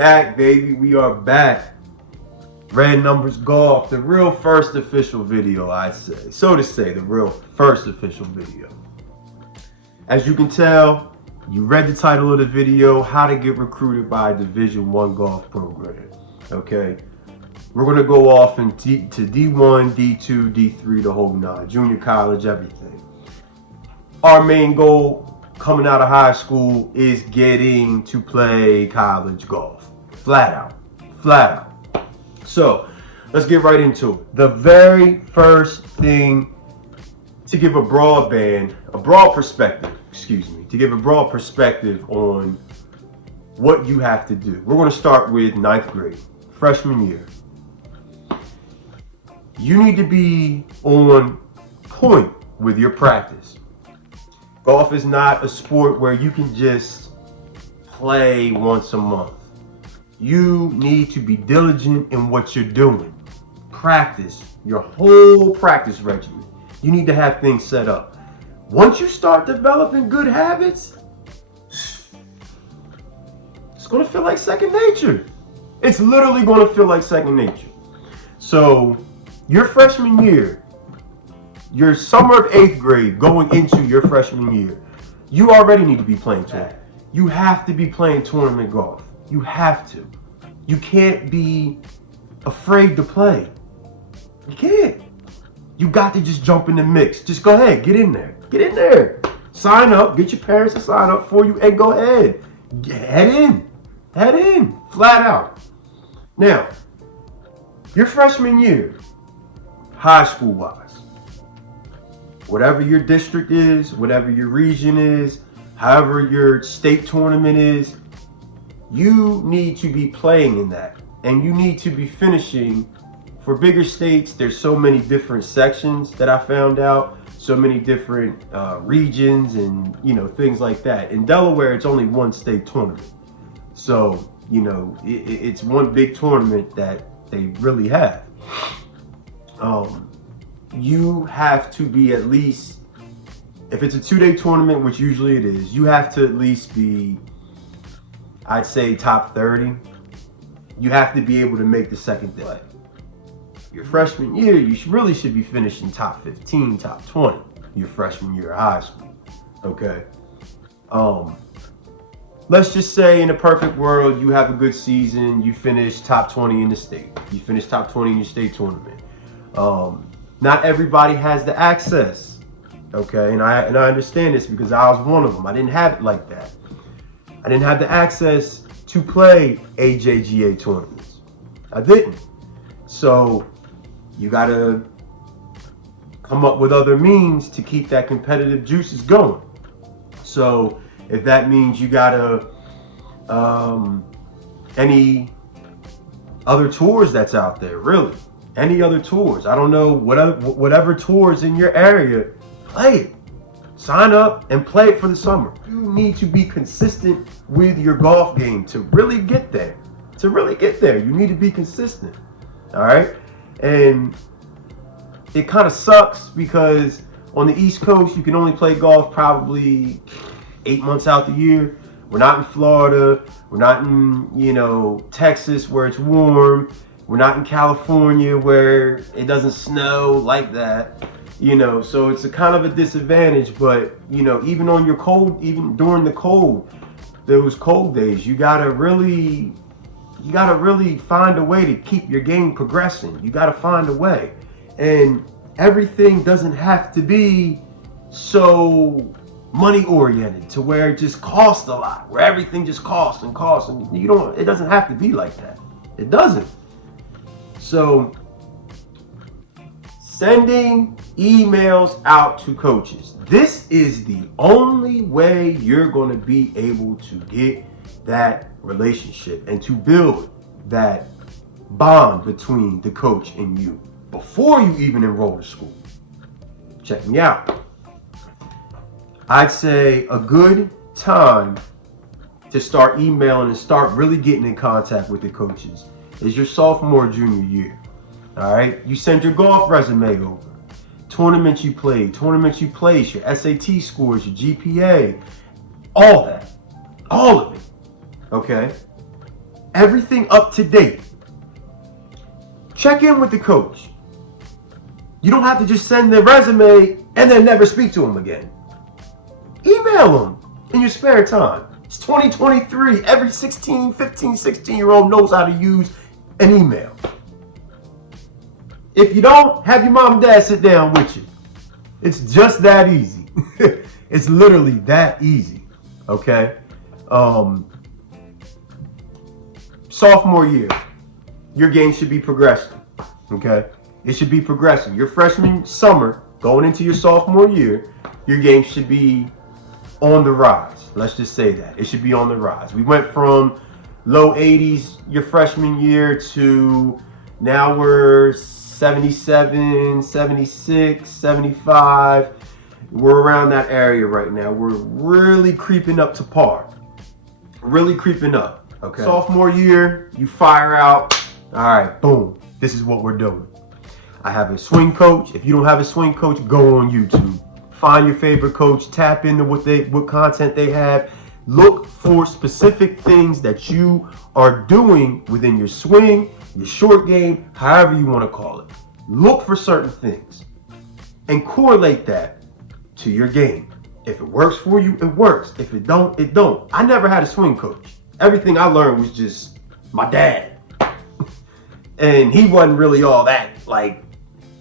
back, baby. We are back. Red Numbers Golf, the real first official video, I'd say. So to say, the real first official video. As you can tell, you read the title of the video, How to Get Recruited by a Division I Golf Program. Okay? We're going to go off to D1, D2, D3, the whole nine. Junior college, everything. Our main goal coming out of high school is getting to play college golf. Flat out. Flat out. So, let's get right into it. The very first thing, to give a broad perspective on what you have to do. We're going to start with 9th grade, freshman year. You need to be on point with your practice. Golf is not a sport where you can just play once a month. You need to be diligent in what you're doing. Practice, your whole practice regimen. You need to have things set up. Once you start developing good habits, it's going to feel like second nature. It's literally going to feel like second nature. So, your freshman year, your summer of 8th grade going into your freshman year, you already need to be playing tournament. You have to be playing tournament golf. You have to. You can't be afraid to play. You can't. You got to just jump in the mix. Just go ahead. Get in there. Get in there. Sign up. Get your parents to sign up for you and go ahead. Head in. Head in. Flat out. Now, your freshman year, high school wise, whatever your district is, whatever your region is, however your state tournament is, you need to be playing in that. And you need to be finishing. For bigger states, there's so many different sections that I found out, so many different regions and, things like that. In Delaware, it's only one state tournament. So, it's one big tournament that they really have. You have to be at least, if it's a 2-day tournament, which usually it is, you have to at least be, I'd say, top 30. You have to be able to make the second day. Your freshman year, you really should be finishing top 15, top 20, your freshman year of high school. Okay. Let's just say in a perfect world, you have a good season, you finish top 20 in the state. You finish top 20 in your state tournament. Not everybody has the access. Okay, and I understand this because I was one of them. I didn't have it like that. I didn't have the access to play AJGA tournaments. I didn't. So you gotta come up with other means to keep that competitive juices going. So if that means you gotta, any other tours that's out there, really, any other tours, I don't know, whatever tours in your area, play it. Sign up and play it for the summer. You need to be consistent with your golf game to really get there. You need to be consistent. All right? And it kind of sucks because on the East Coast, you can only play golf probably 8 months out the year. We're not in Florida. We're not in, Texas where it's warm. We're not in California where it doesn't snow like that. So it's a kind of a disadvantage, but even on your cold, even during those cold days, you gotta really find a way to keep your game progressing. You gotta find a way, and everything doesn't have to be so money oriented to where it just costs a lot, where everything just costs and costs, and it doesn't have to be like that. It doesn't. So sending emails out to coaches. This is the only way you're going to be able to get that relationship and to build that bond between the coach and you before you even enroll to school. Check me out. I'd say a good time to start emailing and start really getting in contact with the coaches is your sophomore, junior year. All right, you send your golf resume over, tournaments you played, tournaments you placed, your SAT scores, your GPA, all of it. Okay. everything up to date. Check in with the coach. You don't have to just send their resume and then never speak to them again. Email them in your spare time. It's 2023. Every 15, 16-year-old knows how to use an email. If you don't, have your mom and dad sit down with you. It's just that easy. It's literally that easy. Okay? Sophomore year, your game should be progressing. Okay? It should be progressing. Your freshman summer, going into your sophomore year, your game should be on the rise. Let's just say that. It should be on the rise. We went from low 80s your freshman year to now we're 77, 76, 75. We're around that area right now. We're really creeping up to par. Really creeping up. Okay. Sophomore year, you fire out. All right, boom. This is what we're doing. I have a swing coach. If you don't have a swing coach, go on YouTube. Find your favorite coach. Tap into what content they have. Look for specific things that you are doing within your swing, your short game, however you want to call it. Look for certain things and correlate that to your game. If it works for you, it works. If it don't, it don't. I never had a swing coach. Everything I learned was just my dad. And he wasn't really all that like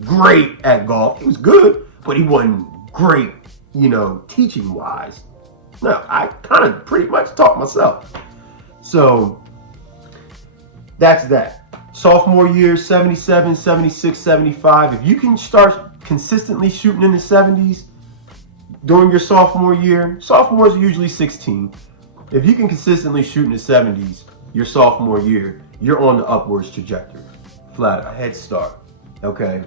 great at golf. He was good, but he wasn't great, teaching wise. No, I kind of pretty much taught myself. So that's that. Sophomore year, 77, 76, 75. If you can start consistently shooting in the 70s during your sophomore year, sophomores are usually 16. If you can consistently shoot in the 70s your sophomore year, you're on the upwards trajectory. Flat out. Head start. Okay.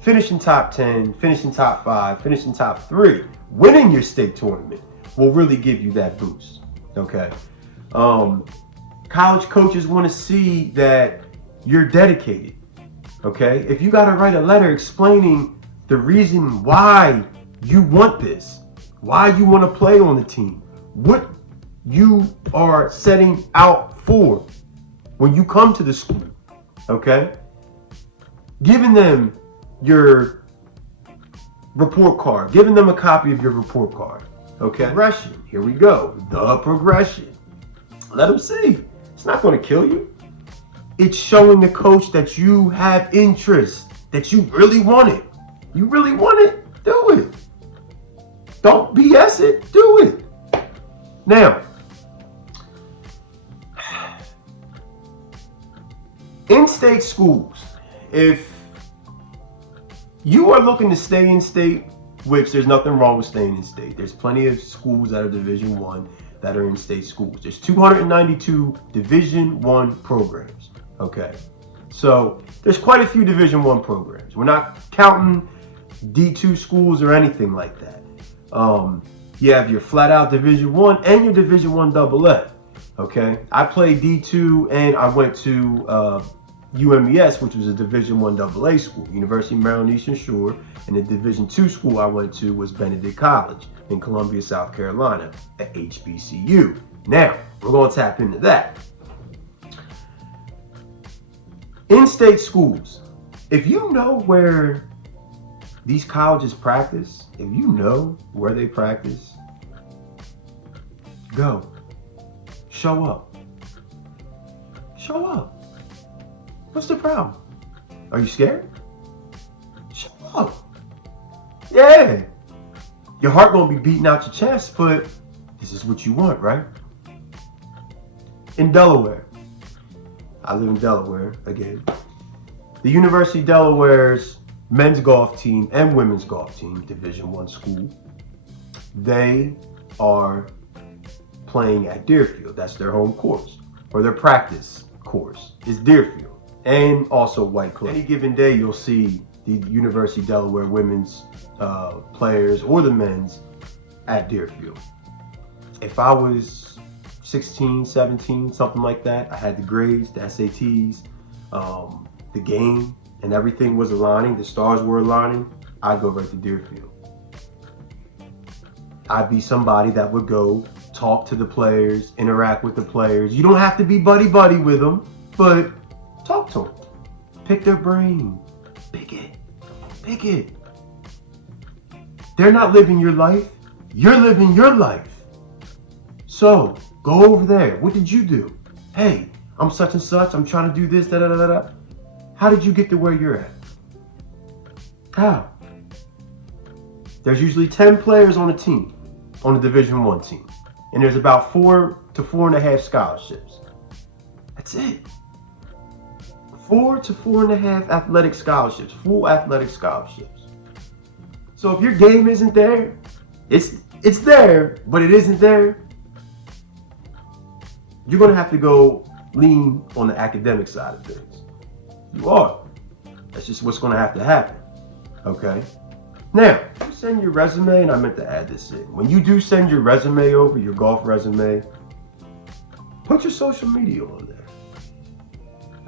Finishing top 10, finishing top 5, finishing top 3, winning your state tournament will really give you that boost. Okay. College coaches want to see that you're dedicated. Okay. If you got to write a letter explaining the reason why you want this, why you want to play on the team, what you are setting out for when you come to the school. Okay. Giving them your report card, giving them a copy of your report card. Okay. Progression. Here we go. The progression. Let them see. It's not going to kill you. It's showing the coach that you have interest, that you really want it. You really want it? Do it. Don't BS it. Do it. Now, in-state schools, if you are looking to stay in state, which there's nothing wrong with staying in state. There's plenty of schools that are Division I that are in-state schools. There's 292 Division I programs. Okay, so there's quite a few Division I programs. We're not counting D2 schools or anything like that. You have your flat-out Division I and your Division I AA. Okay, I played D2 and I went to UMES, which was a Division I AA school, University of Maryland Eastern Shore, and the Division II school I went to was Benedict College in Columbia, South Carolina, at HBCU. Now, we're going to tap into that. In-state schools, if you know where these colleges practice, if you know where they practice, go. Show up. Show up. What's the problem? Are you scared? Show up. Yeah. Your heart gonna be beating out your chest, but this is what you want, right? In Delaware, I live in Delaware again. The University of Delaware's men's golf team and women's golf team, Division I school, they are playing at Deerfield. That's their home course, or their practice course is Deerfield, and also White Cliff. Any given day, you'll see the University of Delaware women's players or the men's at Deerfield. If I was 16, 17, something like that, I had the grades, the SATs, the game, and everything was aligning, the stars were aligning, I'd go right to Deerfield. I'd be somebody that would go talk to the players, interact with the players. You don't have to be buddy-buddy with them, but talk to them. Pick their brain. Pick it. They're not living your life. You're living your life. So, go over there. What did you do? Hey, I'm such and such. I'm trying to do this, da-da-da-da-da. How did you get to where you're at? How? There's usually 10 players on a team, on a Division I team. And there's about 4 to 4.5 scholarships. That's it. 4 to 4.5 athletic scholarships, full athletic scholarships. So if your game isn't there, it's there, but it isn't there, you're going to have to go lean on the academic side of things. You are. That's just what's going to happen. Okay? Now, you send your resume, and I meant to add this in. When you do send your resume over, your golf resume, put your social media on there.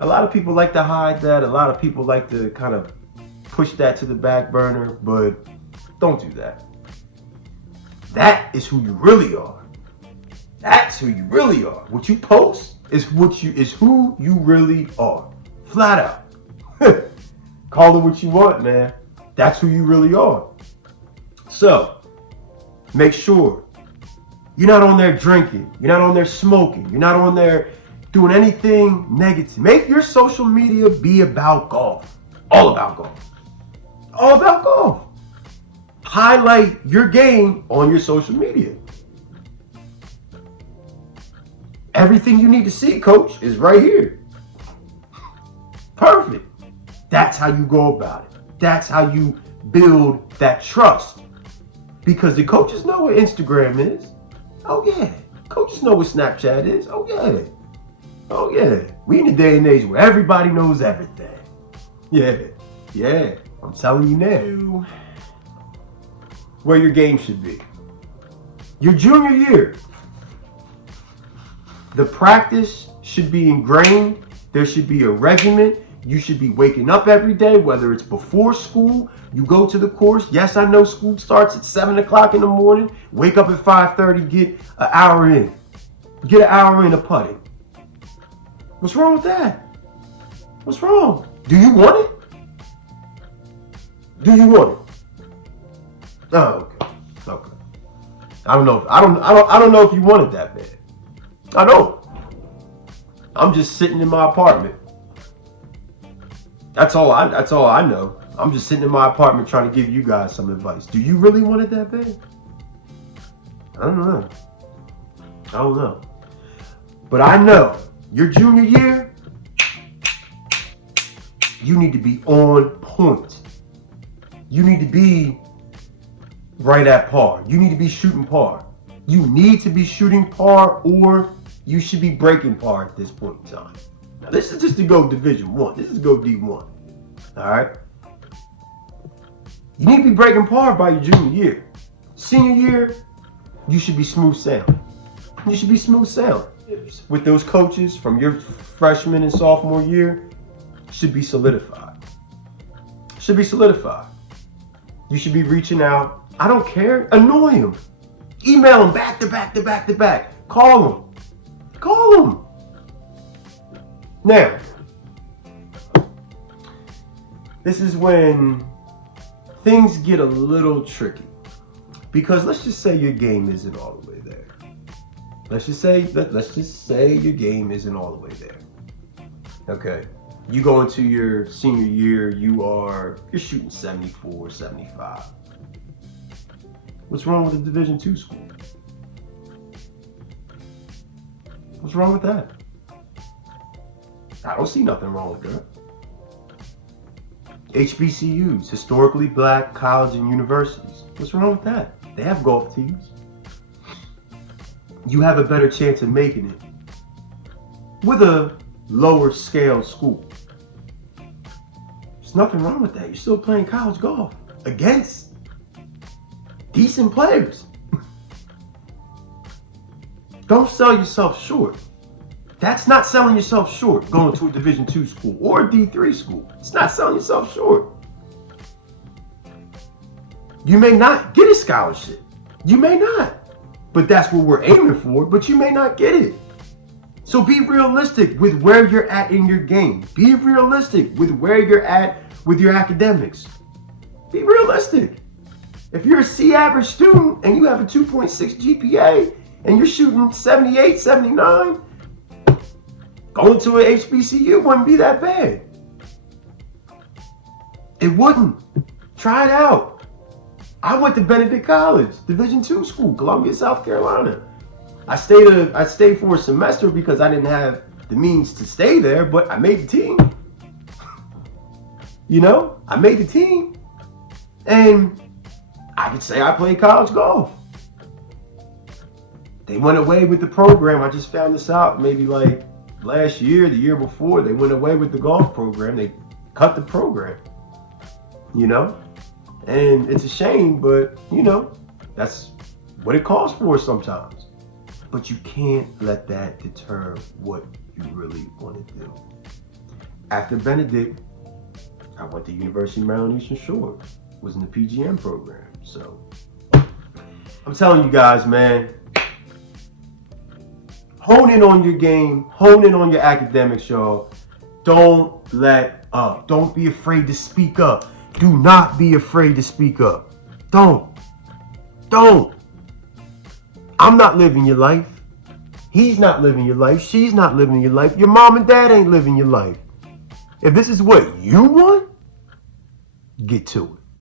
A lot of people like to hide that. A lot of people like to kind of push that to the back burner, but don't do that. That is who you really are. That's who you really are. What you post is who you really are. Flat out. Call it what you want, man. That's who you really are. So, make sure you're not on there drinking. You're not on there smoking. You're not on there doing anything negative. Make your social media be about golf. All about golf. All about golf. Highlight your game on your social media. Everything you need to see, coach, is right here. Perfect. That's how you go about it. That's how you build that trust. Because the coaches know what Instagram is. Oh yeah. Coaches know what Snapchat is. Oh yeah. Oh yeah. We in a day and age where everybody knows everything. Yeah. I'm telling you now. Where your game should be. Your junior year. The practice should be ingrained. There should be a regimen. You should be waking up every day, whether it's before school, you go to the course. Yes, I know school starts at 7 o'clock in the morning. Wake up at 5:30, get an hour in. Get an hour in of putting. What's wrong with that? What's wrong? Do you want it? Do you want it? Oh, okay. I don't know. I don't know if you want it that bad. I don't. I'm just sitting in my apartment. That's all I know. I'm just sitting in my apartment trying to give you guys some advice. Do you really want it that bad? I don't know. But I know your junior year, you need to be on point. You need to be right at par. You need to be shooting par. You need to be shooting par, or you should be breaking par at this point in time. Now, this is just to go Division I. This is to go D1. All right? You need to be breaking par by your junior year. Senior year, you should be smooth sailing. You should be smooth sailing. With those coaches from your freshman and sophomore year, should be solidified. Should be solidified. You should be reaching out. I don't care. Annoy them. Email them back to back. Call them. Now, this is when things get a little tricky. Because let's just say your game isn't all the way there. Let's just say your game isn't all the way there. Okay. You go into your senior year, you're shooting 74, 75. What's wrong with a Division II school? What's wrong with that? I don't see nothing wrong with that. HBCUs, historically black colleges and universities. What's wrong with that? They have golf teams. You have a better chance of making it with a lower scale school. There's nothing wrong with that. You're still playing college golf against decent players. Don't sell yourself short. That's not selling yourself short going to a Division II school or a D3 school. It's not selling yourself short. You may not get a scholarship. You may not. But that's what we're aiming for, but you may not get it. So be realistic with where you're at in your game. Be realistic with where you're at with your academics. Be realistic. If you're a C average student and you have a 2.6 GPA and you're shooting 78, 79, going to an HBCU wouldn't be that bad. It wouldn't. Try it out. I went to Benedict College, Division II school, Columbia, South Carolina. I stayed for a semester because I didn't have the means to stay there, but I made the team. You know, I made the team. And I could say I played college golf. They went away with the program. I just found this out maybe like last year, the year before. They went away with the golf program. They cut the program. You know? And it's a shame, but, you know, that's what it calls for sometimes. But you can't let that deter what you really want to do. After Benedict, I went to University of Maryland Eastern Shore. Was in the PGM program. So, I'm telling you guys, man, hone in on your game, hone in on your academics, y'all. Don't let up. Don't be afraid to speak up. Do not be afraid to speak up. Don't. I'm not living your life. He's not living your life. She's not living your life. Your mom and dad ain't living your life. If this is what you want, get to it.